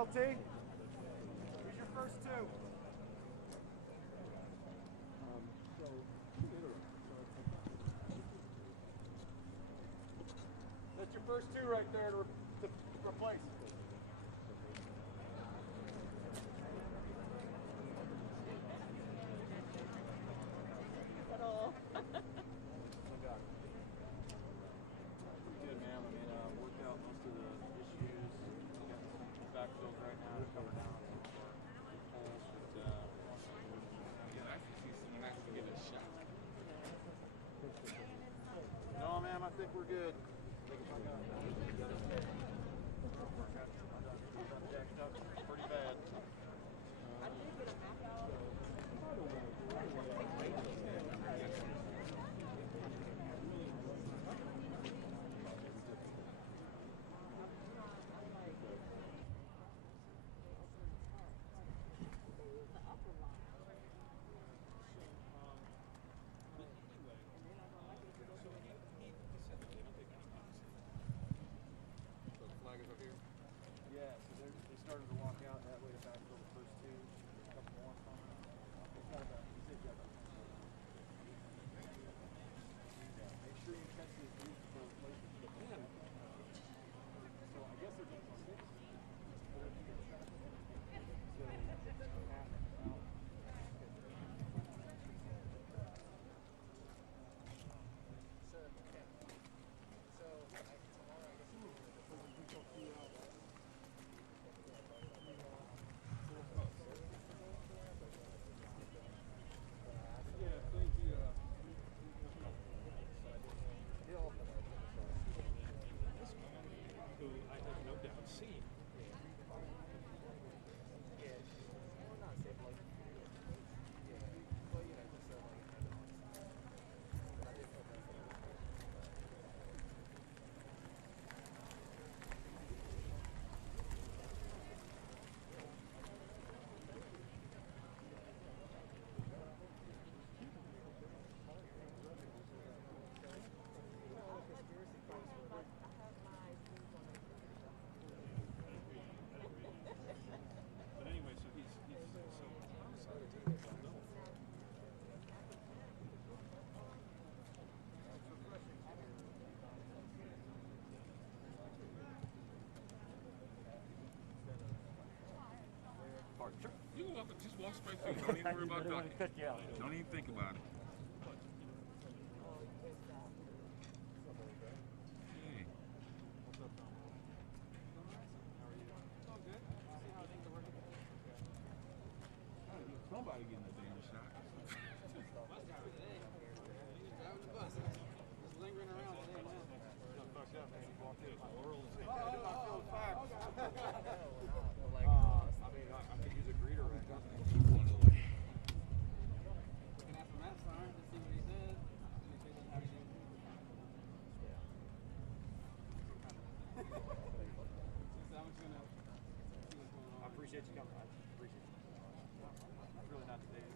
LT? Who's your first two? That's your first two right there to replace. Hello. Good, ma'am. I mean, worked out most of the issues. We got some backfills right now to cover down some of our holes. But, Yeah, I can see someone actually get a shot. no, ma'am, I think we're good. Jacked up pretty bad. Yeah, so they started to walk out that way to backfill the first two. A couple more coming. It's not about, he said you have yeah, make sure you check these boots for replacement. So I guess they're going to 6. But if you get that, so half out. Sure. You can just walk straight through. Don't even worry about ducking. Don't even think about it. Hey. Somebody getting a damn shot. Lingering around today, man. Fucked up, man. He walked in. I could use a greeter right now. We can ask him that sign to see what he says. I appreciate you coming. I appreciate it. Really not today.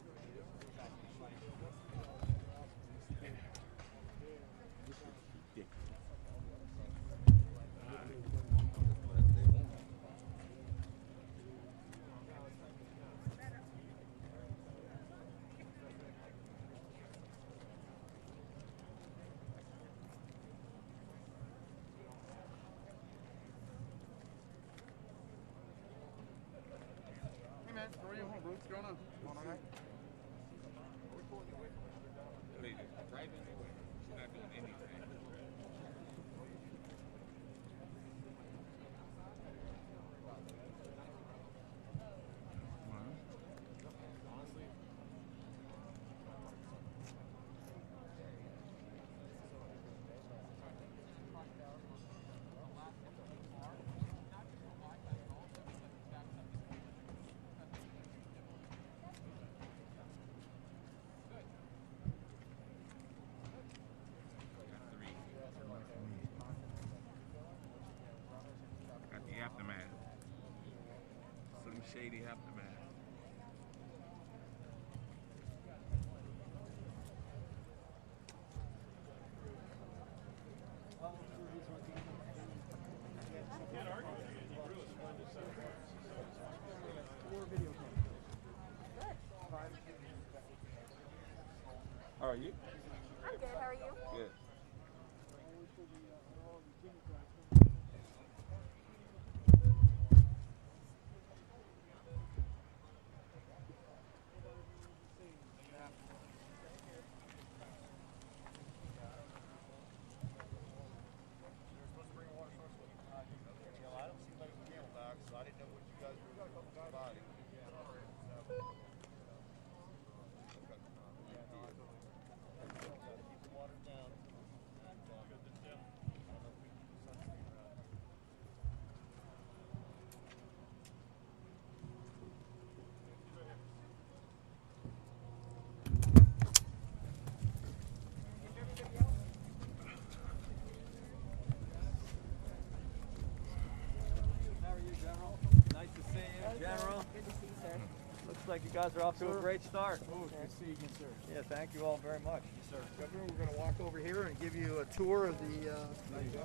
guys are off to a great start. Oh, good to see you again, sir. Yeah, thank you all very much. Yes, sir. Governor, we're going to walk over here and give you a tour of the operation.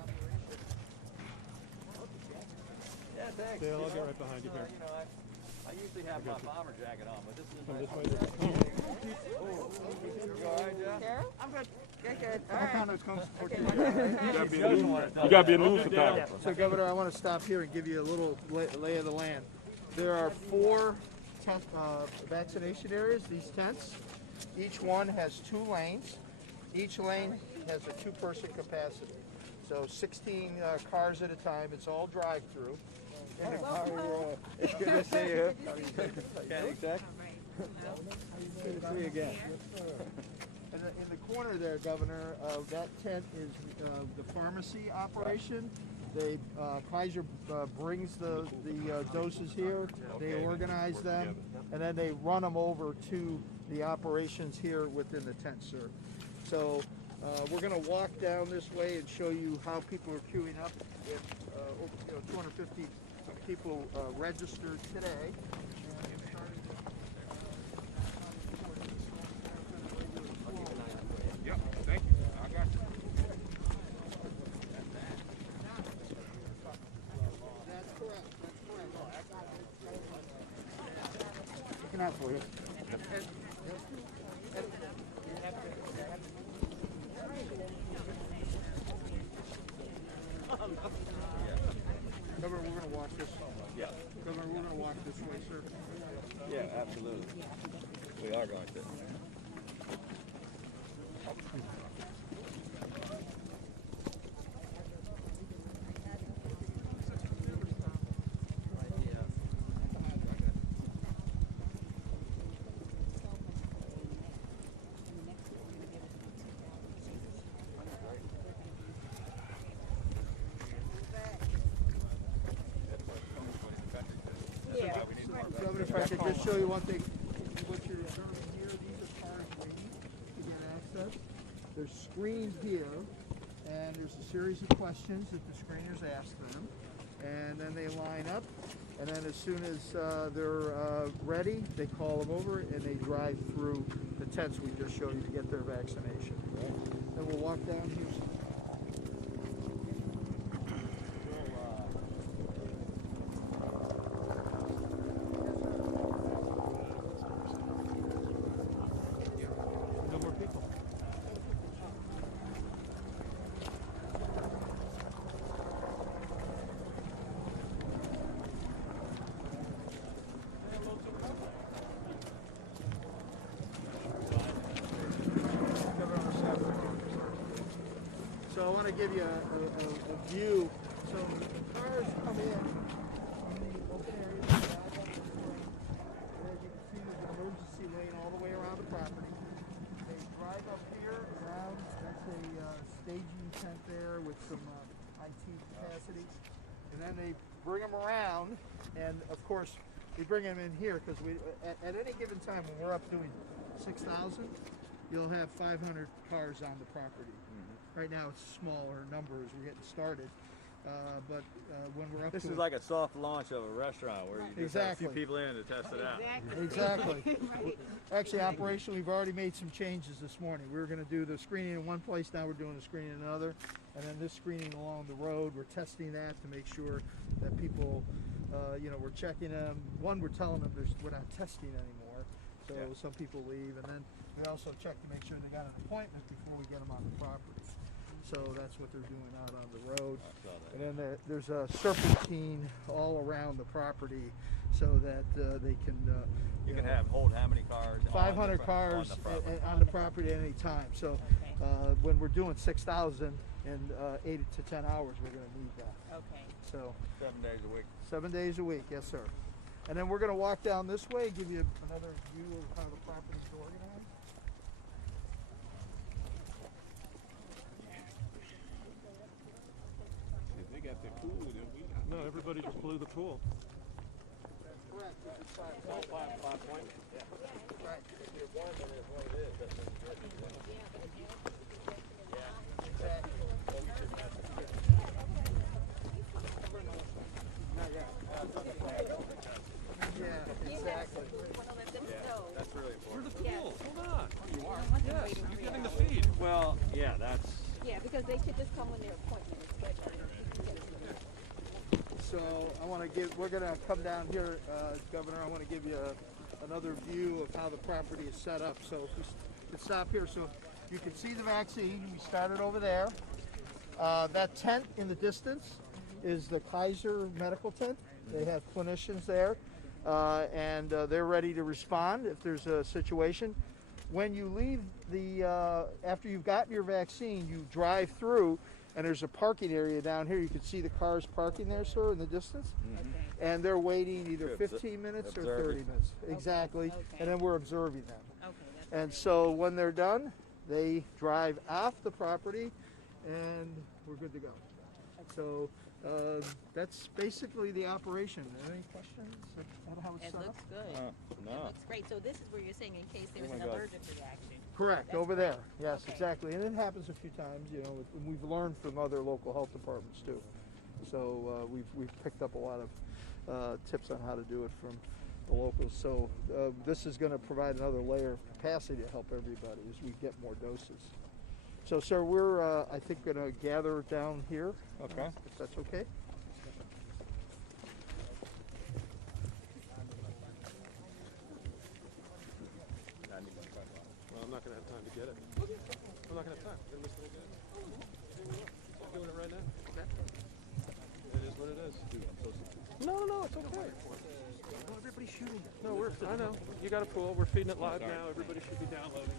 Yeah, thanks. Dale, I'll get right behind you here. You know, I usually have my bomber jacket on, but this is Come nice. this way. You all right, Jeff? Carol? I'm good. Good. All I'll right. kind of come support you. You gotta be a news photographer. So, Governor, I want to stop here and give you a little lay of the land. There are 4 vaccination areas, these tents. Each one has 2 lanes. Each lane has a 2-person capacity. So 16 cars at a time. It's all drive-through. It's good to see you. Candy Tech. Good to see you again. In the corner there, Governor, that tent is the pharmacy operation. They Kaiser brings the doses here. They organize them, and then they run them over to the operations here within the tent, sir. So we're going to walk down this way and show you how people are queuing up. If 250 people registered today. Yep, thank you. I got you. That's correct. Looking out for you. Governor, we're going to walk this. Yeah. Governor, we're going to walk this way, sir. Yeah, absolutely. We are going to. Governor, if I could just show you one thing. What you're observing here, these are cars waiting to get access. They're screened here, and there's a series of questions that the screeners ask them. And then they line up, and then as soon as they're ready, they call them over, and they drive through the tents we just showed you to get their vaccination. Then we'll walk down here. No more people. So I want to give you a view. So the cars come in the open area. As you can see, there's an emergency lane all the way around the property. They drive up here around. That's a staging tent there with some IT capacity. And then they bring them around, and of course we bring them in here because we at any given time when we're up doing 6,000, you'll have 500 cars on the property. Right now it's smaller numbers, we're getting started, but when we're up This to is like a soft launch of a restaurant where you just have a few Exactly. people in to test it out. Exactly. Actually, operationally, we've already made some changes this morning. We were going to do the screening in one place, now we're doing the screening in another, and then this screening along the road, we're testing that to make sure that people, we're checking them. One, we're telling them we're not testing anymore, so some people leave, and then we also check to make sure they got an appointment before we get them on the property. So that's what they're doing out on the road. And then there's a serpentine all around the property so that they can... You can hold how many cars? 500 cars on the property at any time. So when we're doing 6,000 in 8 to 10 hours, we're going to need that. Okay. So 7 days a week. 7 days a week, yes, sir. And then we're going to walk down this way, give you another view of how the property's organized. If they got the pool, then we got. No, everybody just blew the pool. That's correct. This is Five points. Yeah. right. The appointment is what it is. That's what it is. Exactly. Yeah, exactly. That's really We're important. the pools. Hold on. You are. Yes, you're giving the feed. Well, yeah, that's. Yeah, because they should just come when their appointment is scheduled. So I want to give, we're going to come down here, Governor, I want to give you another view of how the property is set up. So if we could stop here, so you can see the vaccine. We started over there. That tent in the distance is the Kaiser medical tent. They have clinicians there, and they're ready to respond if there's a situation. When you leave after you've gotten your vaccine, you drive through, and there's a parking area down here. You can see the cars parking there, sir, in the distance. And they're waiting either 15 minutes or 30 minutes. Exactly. Okay. And then we're observing them. Okay, that's And so when they're done, they drive off the property, and we're good to go. So that's basically the operation. Any questions about how it's It set up? looks good. It No. looks great. So this is where you're saying in case there's Oh an my God. allergic reaction. Correct, That's over there. Yes, Okay. exactly. And it happens a few times, you know, and we've learned from other local health departments too. So we've picked up a lot of tips on how to do it from the locals. So this is going to provide another layer of capacity to help everybody as we get more doses. So, sir, we're, I think, going to gather down here. Okay. If that's okay. Well, I'm not going to have time to get it. I'm not going to have time. I'm going to miss the whole game. I'm doing it right now. Okay. It is what it is. No, it's okay. No, everybody's shooting it. No, I know. You got a pool. We're feeding it live now. Everybody should be downloading it.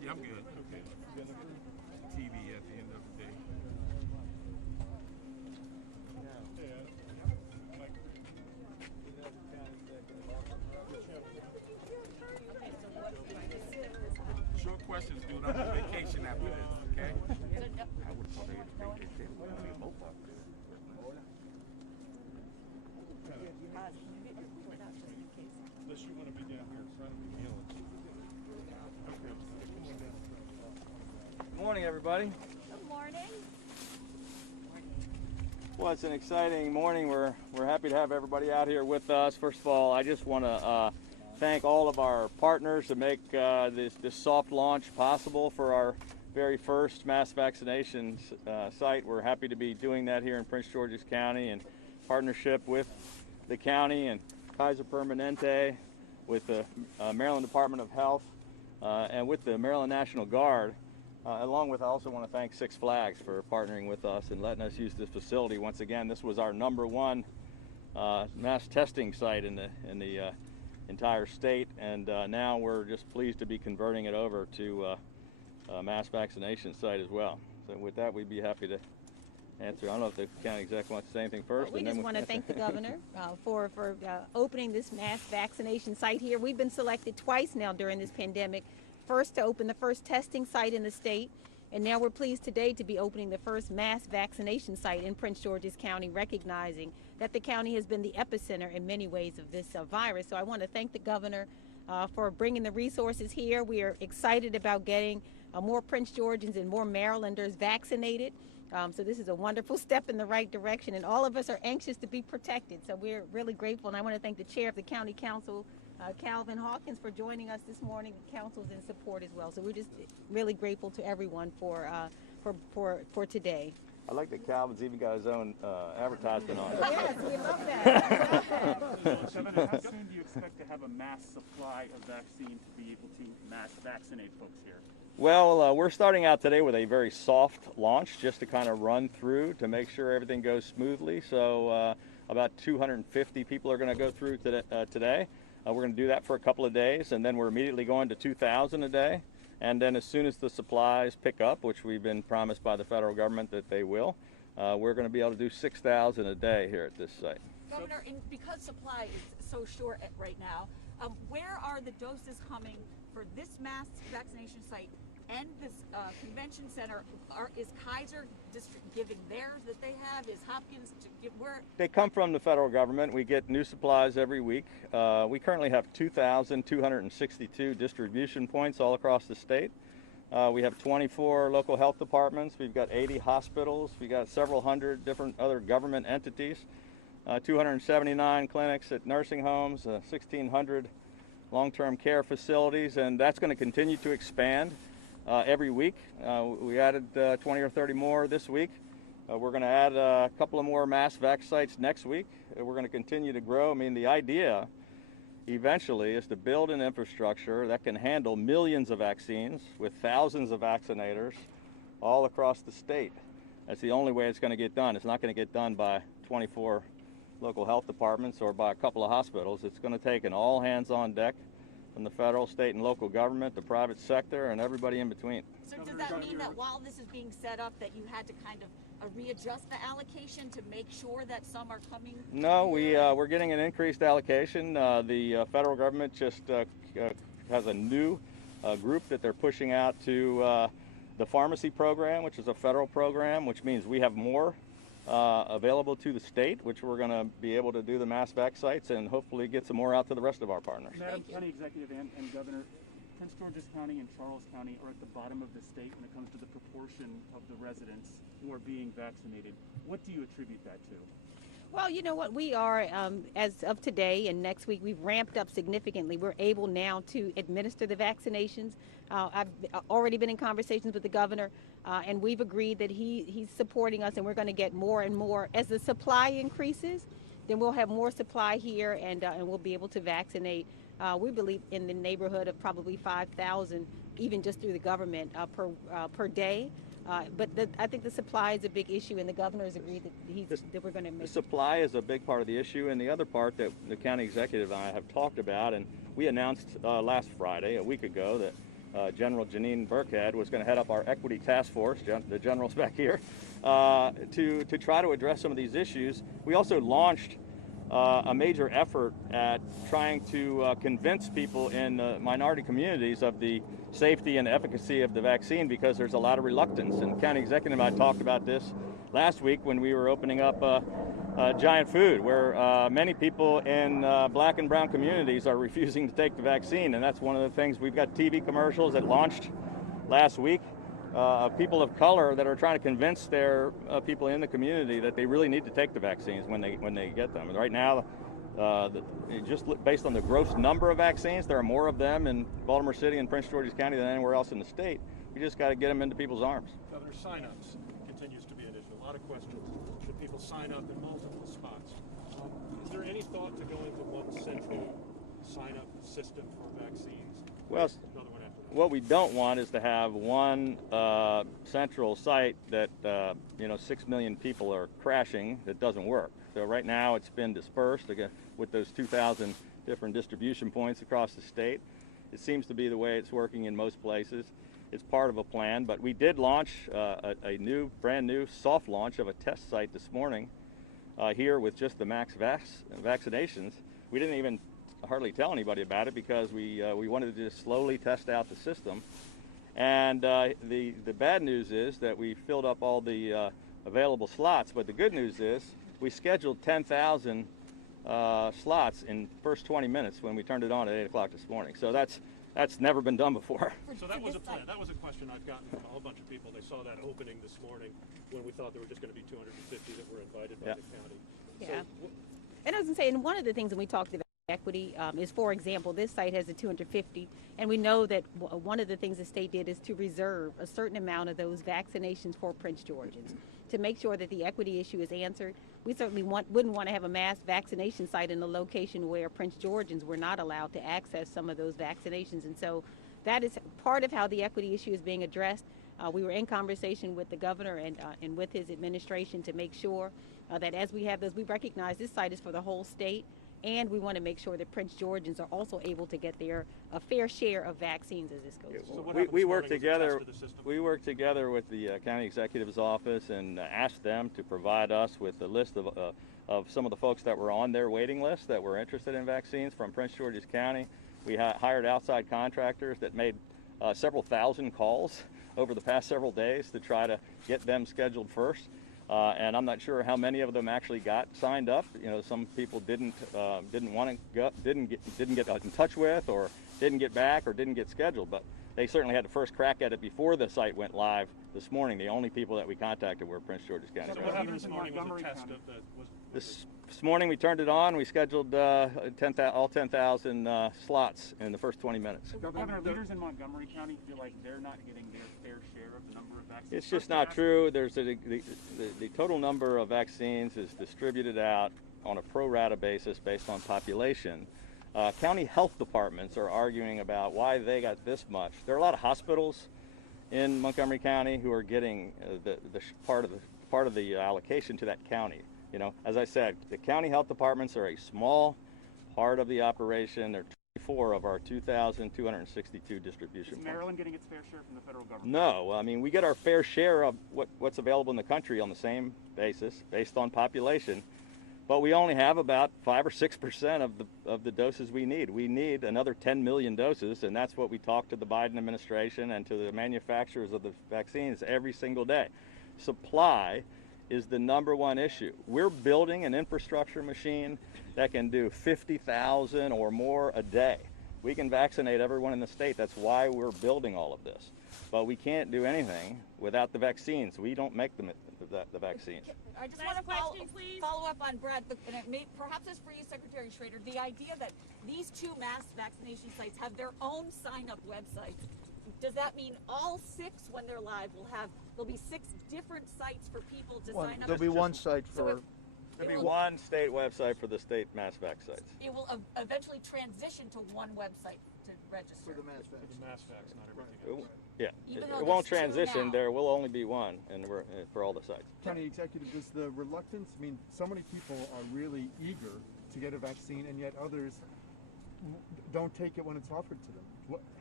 Yeah, I'm good. Okay. TV at the end of the day. Short questions, dude. I'm on vacation after this, okay? I would thought they had to take this in. Both of them. Unless you want to be down here in front of me yelling. Okay. Good morning, everybody. Good morning. Well, it's an exciting morning. We're happy to have everybody out here with us. First of all, I just want to thank all of our partners to make this soft launch possible for our very first mass vaccination site. We're happy to be doing that here in Prince George's County in partnership with the county and Kaiser Permanente, with the Maryland Department of Health, and with the Maryland National Guard. Along with, I also want to thank Six Flags for partnering with us and letting us use this facility. Once again, this was our #1 mass testing site in the entire state, and now we're just pleased to be converting it over to a mass vaccination site as well. So with that, we'd be happy to answer. I don't know if the county exec wants to say anything first. We and then just want to thank the governor for opening this mass vaccination site here. We've been selected twice now during this pandemic. First to open the first testing site in the state, and now we're pleased today to be opening the first mass vaccination site in Prince George's County, recognizing that the county has been the epicenter in many ways of this virus. So I want to thank the governor for bringing the resources here. We are excited about getting more Prince Georgians and more Marylanders vaccinated. So this is a wonderful step in the right direction, and all of us are anxious to be protected. So we're really grateful, and I want to thank the chair of the county council, Calvin Hawkins, for joining us this morning. The council's in support as well. So we're just really grateful to everyone for today. I like that Calvin's even got his own advertisement on it. Yes, we love that. Governor, how soon do you expect to have a mass supply of vaccine to be able to mass vaccinate folks here? Well, we're starting out today with a very soft launch, just to kind of run through to make sure everything goes smoothly. So about 250 people are going to go through today. We're going to do that for a couple of days, and then we're immediately going to 2,000 a day. And then as soon as the supplies pick up, which we've been promised by the federal government that they will, we're going to be able to do 6,000 a day here at this site. Governor, because supply is so short right now, where are the doses coming for this mass vaccination site and this convention center? Is Kaiser giving theirs that they have? Is Hopkins to give where? They come from the federal government. We get new supplies every week. We currently have 2,262 distribution points all across the state. We have 24 local health departments. We've got 80 hospitals. We've got several hundred different other government entities. 279 clinics at nursing homes, 1,600 long-term care facilities, and that's going to continue to expand every week. We added 20 or 30 more this week. We're going to add a couple of more mass vac sites next week. We're going to continue to grow. I mean, the idea eventually is to build an infrastructure that can handle millions of vaccines with thousands of vaccinators all across the state. That's the only way it's going to get done. It's not going to get done by 24 local health departments or by a couple of hospitals. It's going to take an all hands on deck from the federal, state, and local government, the private sector, and everybody in between. So does that mean that while this is being set up that you had to kind of readjust the allocation to make sure that some are coming? No, we're getting an increased allocation. The federal government just has a new group that they're pushing out to the pharmacy program, which is a federal program, which means we have more available to the state, which we're going to be able to do the mass vac sites and hopefully get some more out to the rest of our partners. Madam County Executive and Governor, Prince George's County and Charles County are at the bottom of the state when it comes to the proportion of the residents who are being vaccinated. What do you attribute that to? Well, you know what, we are, as of today and next week, we've ramped up significantly. We're able now to administer the vaccinations. I've already been in conversations with the governor, and we've agreed that he's supporting us, and we're going to get more and more. As the supply increases, then we'll have more supply here, and we'll be able to vaccinate, we believe, in the neighborhood of probably 5,000, even just through the government per day. But I think the supply is a big issue, and the governor has agreed that we're going to make. The supply is a big part of the issue, and the other part that the county executive and I have talked about, and we announced last Friday, a week ago, that General Janine Burkhead was going to head up our equity task force, the general's back here, to try to address some of these issues. We also launched a major effort at trying to convince people in minority communities of the safety and efficacy of the vaccine, because there's a lot of reluctance. And county executive and I talked about this last week when we were opening up Giant Food, where many people in black and brown communities are refusing to take the vaccine. And that's one of the things. We've got TV commercials that launched last week of people of color that are trying to convince their people in the community that they really need to take the vaccines when they get them. And right now, just based on the gross number of vaccines, there are more of them in Baltimore City and Prince George's County than anywhere else in the state. We just got to get them into people's arms. Governor, sign-ups continues to be an issue. A lot of questions. Should people sign up in multiple spots? Is there any thought to going to one central sign-up system for vaccines? Well, what we don't want is to have one central site that 6 million people are crashing that doesn't work. So right now it's been dispersed again with those 2,000 different distribution points across the state. It seems to be the way it's working in most places. It's part of a plan, but we did launch a brand new soft launch of a test site this morning here with just the max vaccinations. We didn't even hardly tell anybody about it because we wanted to just slowly test out the system. And the bad news is that we filled up all the available slots, but the good news is we scheduled 10,000 slots in the first 20 minutes when we turned it on at 8 o'clock this morning. So that's never been done before. So that was a plan. That was a question I've gotten from a whole bunch of people. They saw that opening this morning when we thought there were just going to be 250 that were invited by the county. Yeah. And I was going to say, and one of the things when we talked about equity is, for example, this site has a 250, and we know that one of the things the state did is to reserve a certain amount of those vaccinations for Prince Georgians to make sure that the equity issue is answered. We certainly wouldn't want to have a mass vaccination site in a location where Prince Georgians were not allowed to access some of those vaccinations, and so that is part of how the equity issue is being addressed. We were in conversation with the governor and with his administration to make sure that as we have those, we recognize this site is for the whole state. and we want to make sure that Prince Georgians are also able to get a fair share of vaccines as this goes forward. We work together. We work together with the county executive's office and asked them to provide us with a list of some of the folks that were on their waiting list that were interested in vaccines from Prince George's County. We hired outside contractors that made several thousand calls over the past several days to try to get them scheduled first. And I'm not sure how many of them actually got signed up. You know, some people didn't want to go, didn't get in touch with, or didn't get back, or didn't get scheduled. But they certainly had the first crack at it before the site went live this morning. The only people that we contacted were Prince George's County. So what happened this morning was a test of the. This morning we turned it on. We scheduled all 10,000 slots in the first 20 minutes. Governor, leaders in Montgomery County feel like they're not getting their fair share of the number of vaccines. It's just not true. There's the total number of vaccines is distributed out on a pro rata basis based on population. County health departments are arguing about why they got this much. There are a lot of hospitals in Montgomery County who are getting part of the allocation to that county. You know, as I said, the county health departments are a small part of the operation. They're 24 of our 2,262 distribution points. Is Maryland getting its fair share from the federal government? No, I mean, we get our fair share of what's available in the country on the same basis, based on population, but we only have about 5 or 6% of the doses we need. We need another 10 million doses, and that's what we talk to the Biden administration and to the manufacturers of the vaccines every single day. Supply is the #1 issue. We're building an infrastructure machine that can do 50,000 or more a day. We can vaccinate everyone in the state. That's why we're building all of this. But we can't do anything without the vaccines. We don't make the vaccines. I just want to follow up on Brad, and perhaps it's for you, Secretary Schrader, the idea that these 2 mass vaccination sites have their own sign-up websites. Does that mean all 6, when they're live, there'll be 6 different sites for people to sign up? There'll be one site for. There'll be one state website for the state mass vac sites. It will eventually transition to one website to register. For the mass vacs. The mass vacs, not everything else. Yeah, Even it won't transition. There will only be one, and for all the sites. County Executive, does the reluctance, I mean, so many people are really eager to get a vaccine, and yet others don't take it when it's offered to them.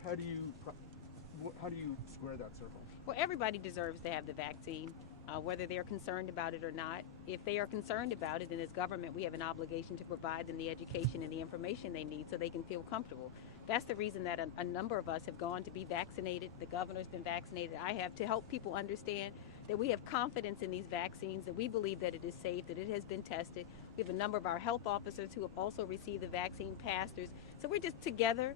How do you square that circle? Well, everybody deserves to have the vaccine, whether they're concerned about it or not. If they are concerned about it, then as government, we have an obligation to provide them the education and the information they need so they can feel comfortable. That's the reason that a number of us have gone to be vaccinated. The governor's been vaccinated. I have, to help people understand that we have confidence in these vaccines, that we believe that it is safe, that it has been tested. We have a number of our health officers who have also received the vaccine, pastors. So we're just together,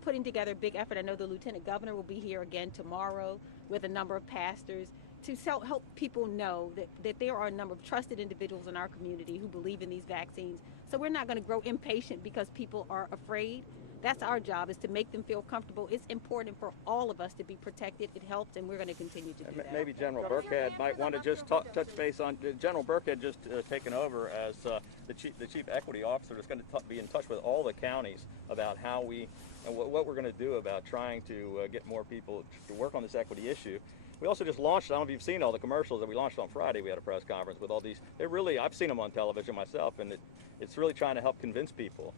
putting together a big effort. I know the Lieutenant Governor will be here again tomorrow with a number of pastors to help people know that there are a number of trusted individuals in our community who believe in these vaccines. So we're not going to grow impatient because people are afraid. That's our job, is to make them feel comfortable. It's important for all of us to be protected. It helps, and we're going to continue to do that. Maybe General Burkhead might want to just touch base on, General Burkhead just taken over as the chief equity officer that's going to be in touch with all the counties about how what we're going to do about trying to get more people to work on this equity issue. We also just launched, I don't know if you've seen all the commercials that we launched on Friday. We had a press conference with all these. They're really, I've seen them on television myself, and it's really trying to help convince people,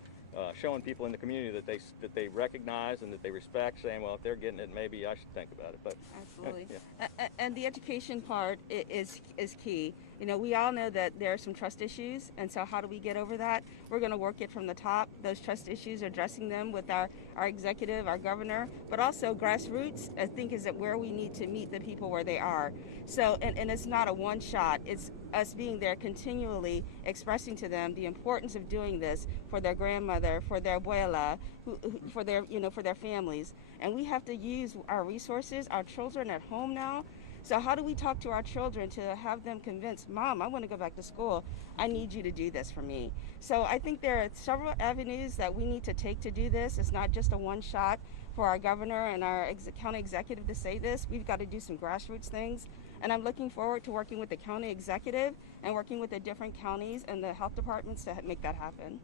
showing people in the community that they recognize and that they respect, saying, well, if they're getting it, maybe I should think about it. But absolutely. Yeah. And the education part is key. You know, we all know that there are some trust issues, and so how do we get over that? We're going to work it from the top. Those trust issues, addressing them with our executive, our governor, but also grassroots, I think, is where we need to meet the people where they are. So, and it's not a one shot. It's us being there continually expressing to them the importance of doing this for their grandmother, for their abuela, for their families. And we have to use our resources. Our children at home now. So how do we talk to our children to have them convinced, Mom, I want to go back to school. I need you to do this for me. So I think there are several avenues that we need to take to do this. It's not just a one shot for our governor and our county executive to say this. We've got to do some grassroots things. And I'm looking forward to working with the county executive and working with the different counties and the health departments to make that happen.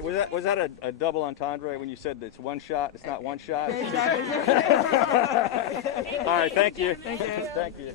Was that a double entendre when you said it's one shot? It's not one shot. Exactly. All right, thank you. Thank you. Thank you.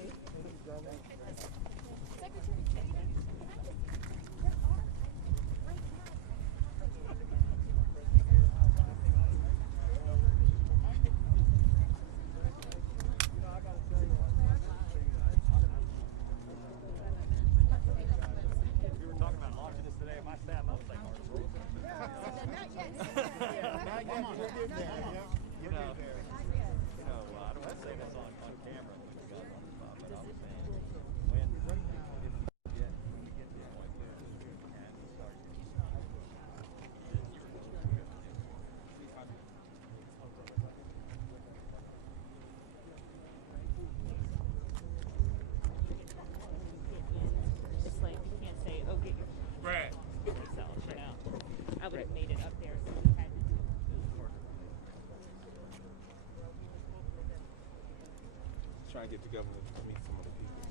to get together and meet some of the people.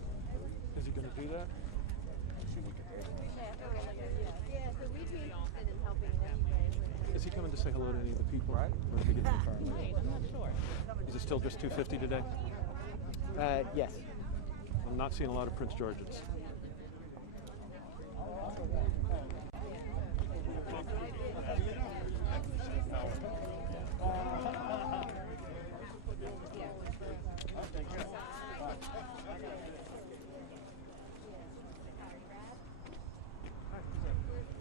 Is he going to do that? See if we can Yeah, so we'd be interested in helping anyway. Is he coming to say hello to any of the people? Right. Or is he getting in the car later? I'm not sure. Is it still just 250 today? Yes. I'm not seeing a lot of Prince George's.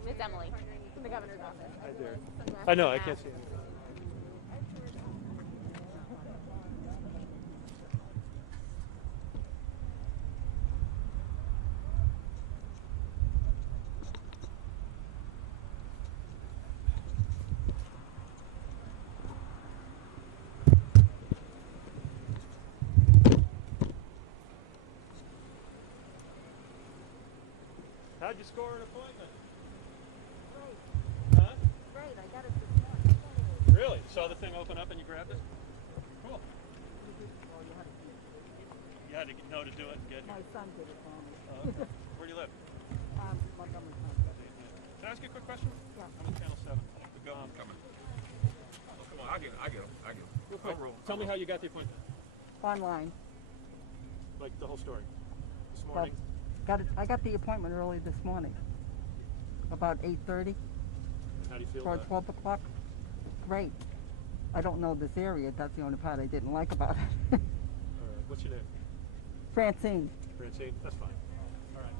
It's Emily from the governor's office. Hi there. I know, I can't see anything. How'd you score an appointment? Huh? Right, I got it this morning. Really? Saw the thing open up and you grabbed it? Cool. You had to know to do it and get here. My son did it for me. Okay. Where do you live? Montgomery Can I ask you a quick question? Yeah. I'm on Channel 7. I'm coming. Oh, come on, I get him. Real quick, tell me how you got the appointment. Online. Like the whole story. This Well, morning. I got the appointment early this morning. About 8:30 How do you feel for about it? 12 o'clock. Great. I don't know this area. That's the only part I didn't like about it. All right. What's your name? Francine. Francine? That's fine. All right.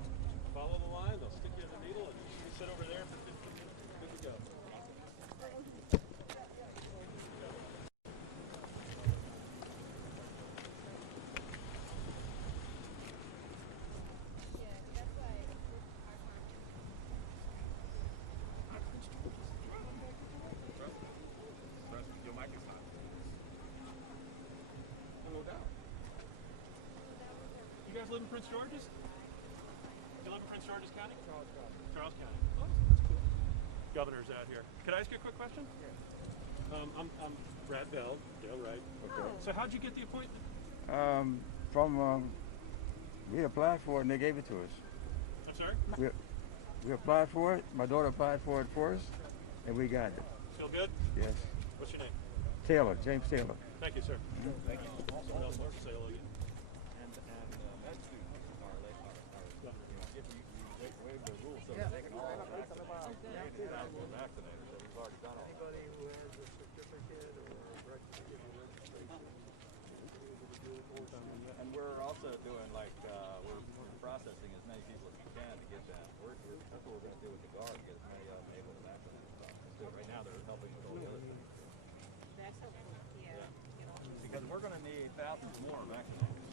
Follow the line. They'll stick you in the needle and you sit over there for 15 minutes. Good to go. Your mic is hot. No doubt. You guys live in Prince George's? You live in Prince George's County? Charles County. Oh, that's cool. Governor's out here. Could I ask you a quick question? Yeah. I'm Brad Bell. Dale Wright. Okay. So how'd you get the appointment? We applied for it and they gave it to us. I'm sorry? We applied for it. My daughter applied for it for us, and we got it. Feel good? Yes. What's your name? Taylor, James Taylor. Thank you, sir. Thank you. Someone else wants to say hello again. Waive the rules so that they can all vaccinate. We're vaccinated, so we've already done all that. Anybody who has a certificate or registration. And we're also doing we're processing as many people as we can to get them. That's what we're going to do with the guard, get as many of them able to vaccinate themselves. Right now they're helping with all the other things. Because we're going to need thousands more vaccinated,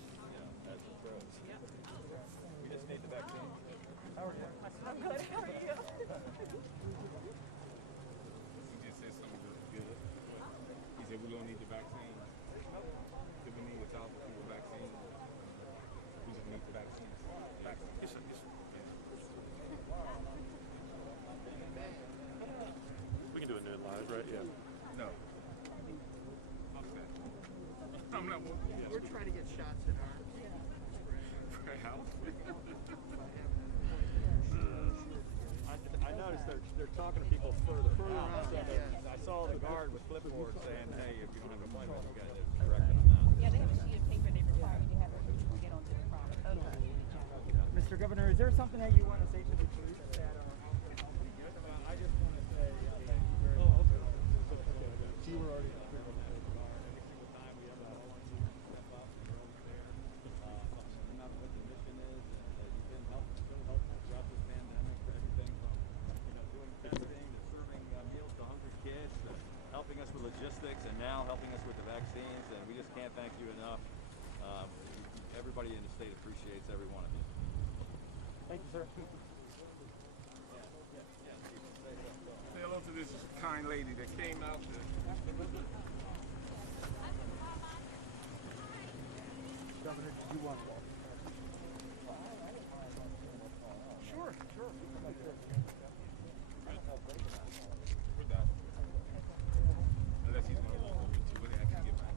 as it grows. We just need the vaccine. How are you? I'm good. How are you? He just said something good. He said we don't need the vaccine. If we need 1,000 people vaccine, we just need the vaccine. Yes, sir. Yes, sir. We can do it live, right? Yeah. No. Okay. I'm not. We're trying to get shots in our house. I noticed they're talking to people further out. So I saw the guard with clipboard saying, "Hey, if you don't have an appointment, you got to direct them out." Yeah, they have a sheet of paper they require you to have it to get onto the property. Mr. Governor, is there something that you want to say to the troops that are I just want to say thank you very much. You were already Every single time we have a volunteer step up, and you're over there, no matter what the mission is, and you've been helping throughout this pandemic for everything from doing testing to serving meals to hungry kids to helping us with logistics and now helping us with the vaccines, and we just can't thank you enough. Everybody in the state appreciates every one of you. Thank you, sir. Say hello to this kind lady that came out to. Governor, do you want to walk? Sure. We're done. Unless he's going to walk over to it and actually get back.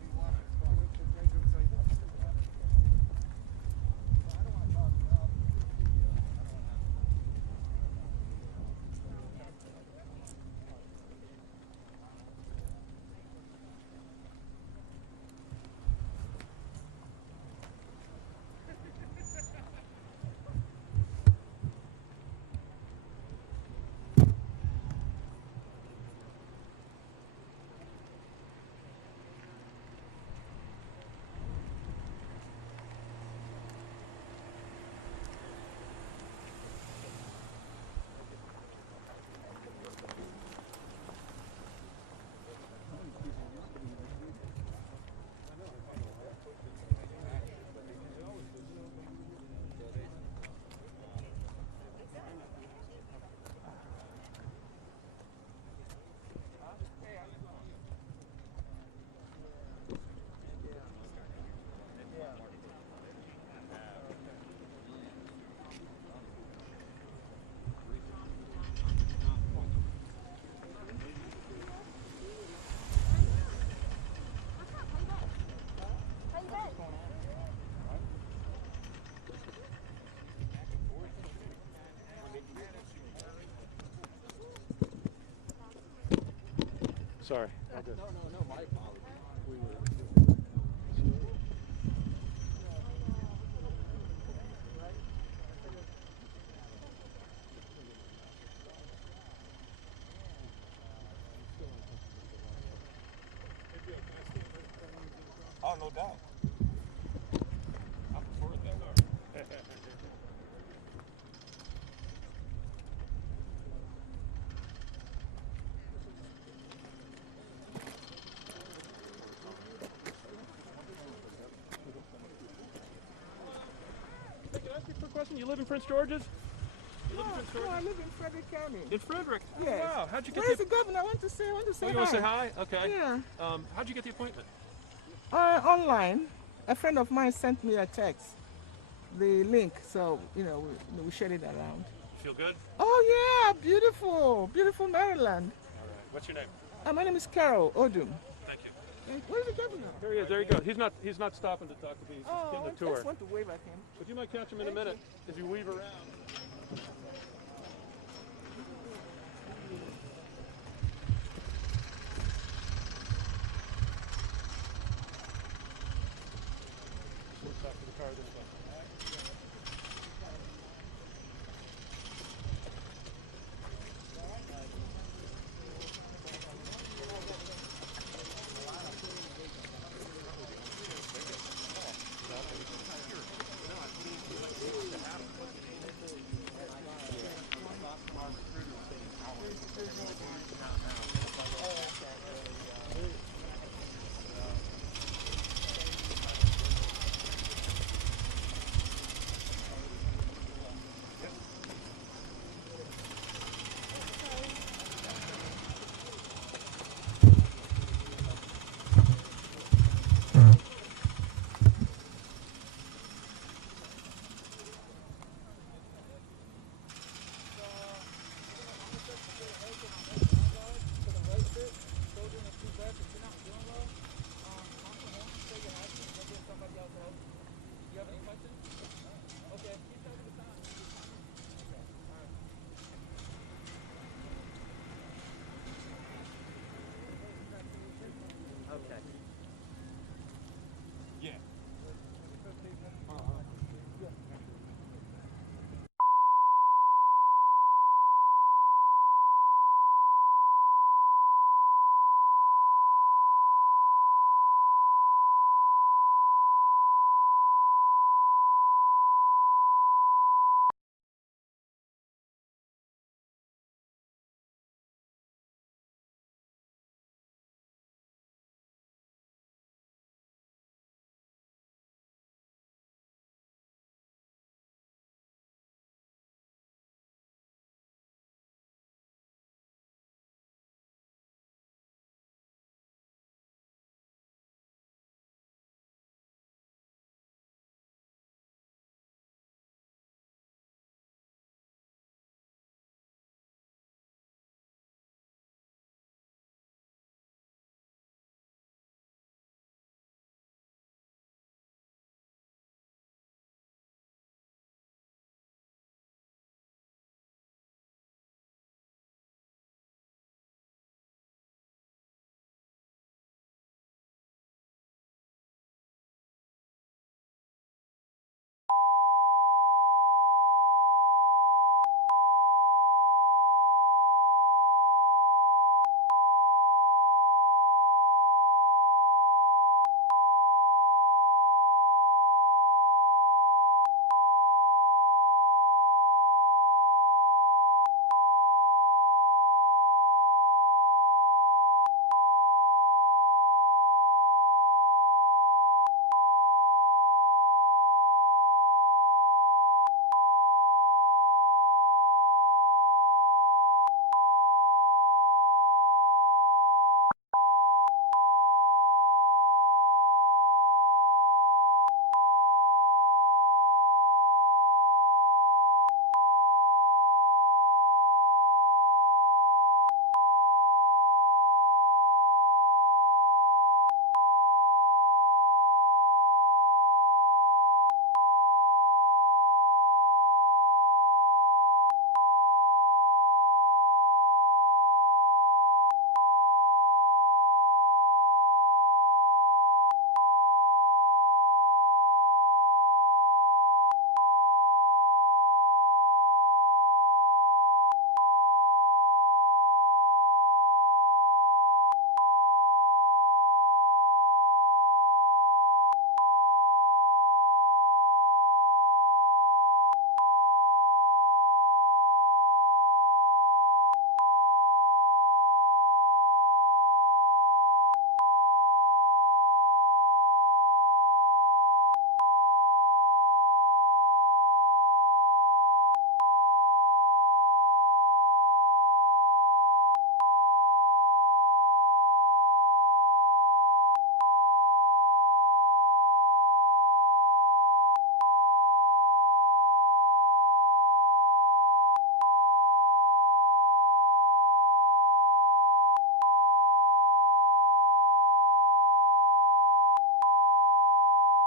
Sorry. No, my apologies. We were. Oh, no doubt. I prefer it that way. Hey, can I ask you a quick question? You live in Prince George's? You live in Prince George's? I live in Frederick County. In Frederick? Oh, Yes. wow. How'd you get Where's the... the governor? I want to say Oh, hi. you want to say hi? Okay. Yeah. How'd you get the appointment? Online. A friend of mine sent me a text, the link, so, we shared it around. Feel good? Oh, yeah, beautiful. Beautiful Maryland. All right. What's your name? My name is Carol Odum. Thank you. Where's the governor? There he is. There he goes. He's not stopping to talk to me. He's just Oh, getting I a tour. just want to wave at him. But you might catch him in a minute as you weave around. Talk to the car this way.